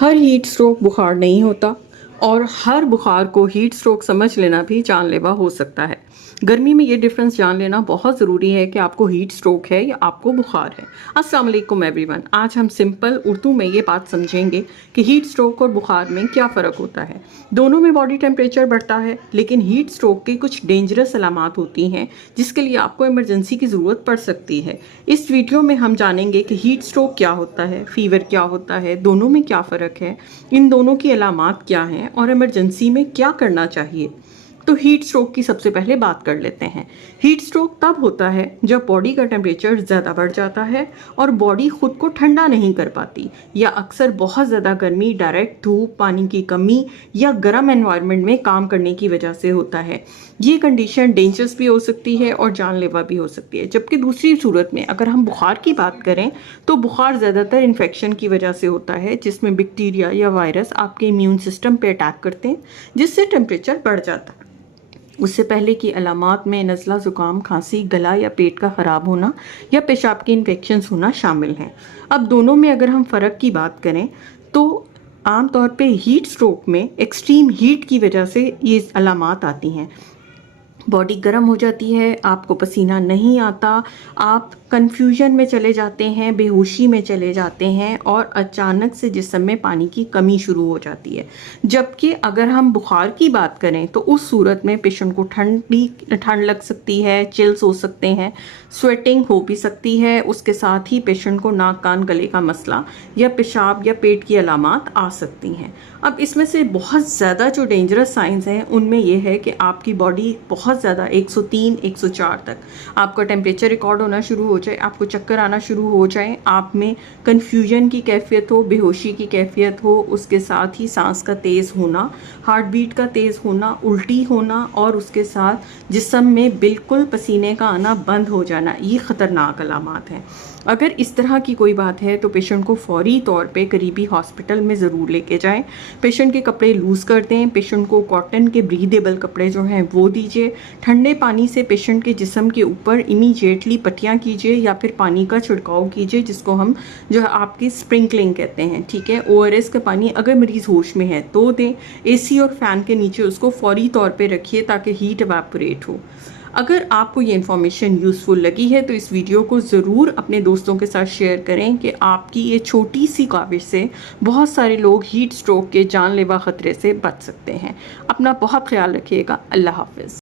हर heat stroke बुखार नहीं होता और हर बुखार को हीट स्ट्रोक समझ लेना भी जानलेवा हो सकता है। गर्मी में ये डिफरेंस जान लेना बहुत ज़रूरी है कि आपको हीट स्ट्रोक है या आपको बुखार है। अस्सलाम वालेकुम एवरीवन, आज हम सिंपल उर्दू में ये बात समझेंगे कि हीट स्ट्रोक और बुखार में क्या फ़र्क होता है। दोनों में बॉडी टेम्परेचर बढ़ता है, लेकिन हीट स्ट्रोक की कुछ डेंजरस अलामात होती हैं जिसके लिए आपको इमरजेंसी की ज़रूरत पड़ सकती है। इस वीडियो में हम जानेंगे कि हीट स्ट्रोक क्या होता है, फीवर क्या होता है, दोनों में क्या फ़र्क है, इन दोनों की अलामात क्या हैं और इमरजेंसी में क्या करना चाहिए। तो हीट स्ट्रोक की सबसे पहले बात कर लेते हैं। हीट स्ट्रोक तब होता है जब बॉडी का टेम्परेचर ज़्यादा बढ़ जाता है और बॉडी खुद को ठंडा नहीं कर पाती, या अक्सर बहुत ज़्यादा गर्मी डायरेक्ट धूप, पानी की कमी या गर्म एनवायरनमेंट में काम करने की वजह से होता है। ये कंडीशन डेंजरस भी हो सकती है और जानलेवा भी हो सकती है। जबकि दूसरी सूरत में अगर हम बुखार की बात करें तो बुखार ज़्यादातर इन्फेक्शन की वजह से होता है, जिसमें बैक्टीरिया या वायरस आपके इम्यून सिस्टम पे अटैक करते हैं, जिससे टेम्परेचर बढ़ जाता है। उससे पहले की अलामात में नज़ला, ज़ुकाम, खांसी, गला या पेट का ख़राब होना या पेशाब के इन्फेक्शंस होना शामिल हैं। अब दोनों में अगर हम फ़र्क की बात करें तो आम तौर पे हीट स्ट्रोक में एक्सट्रीम हीट की वजह से ये अलामात आती हैं। बॉडी गर्म हो जाती है, आपको पसीना नहीं आता, आप कन्फ्यूजन में चले जाते हैं, बेहोशी में चले जाते हैं और अचानक से जिस्म में पानी की कमी शुरू हो जाती है। जबकि अगर हम बुखार की बात करें तो उस सूरत में पेशेंट को ठंड लग सकती है, चिल्स हो सकते हैं, स्वेटिंग हो भी सकती है, उसके साथ ही पेशेंट को नाक, कान, गले का मसला या पेशाब या पेट की अलामात आ सकती हैं। अब इसमें से बहुत ज़्यादा जो डेंजरस साइंस हैं उनमें यह है कि आपकी बॉडी बहुत ज़्यादा 103, 104 तक आपका टेम्परेचर रिकॉर्ड होना शुरू हो जाए, आपको चक्कर आना शुरू हो जाए, आप में कन्फ्यूजन की कैफियत हो, बेहोशी की कैफियत हो, उसके साथ ही सांस का तेज़ होना, हार्ट बीट का तेज़ होना, उल्टी होना और उसके साथ जिस्म में बिल्कुल पसीने का आना बंद हो जाना, ये ख़तरनाक अलामात हैं। अगर इस तरह की कोई बात है तो पेशेंट को फौरी तौर पे करीबी हॉस्पिटल में ज़रूर लेके जाएं। पेशेंट के कपड़े लूज़ कर दें, पेशेंट को कॉटन के ब्रीदेबल कपड़े जो हैं वो दीजिए। ठंडे पानी से पेशेंट के जिस्म के ऊपर इमीडिएटली पट्टियाँ कीजिए या फिर पानी का छिड़काव कीजिए, जिसको हम जो है आपकी स्प्रिंकलिंग कहते हैं। ठीक है, ORS का पानी अगर मरीज़ होश में है तो दें। AC और फ़ैन के नीचे उसको फौरी तौर पे रखिए ताकि हीट एवापोरेट हो। अगर आपको ये इन्फॉर्मेशन यूज़फुल लगी है तो इस वीडियो को ज़रूर अपने दोस्तों के साथ शेयर करें कि आपकी ये छोटी सी काविश से बहुत सारे लोग हीट स्ट्रोक के जानलेवा ख़तरे से बच सकते हैं। अपना बहुत ख्याल रखिएगा। अल्लाह हाफ़िज़।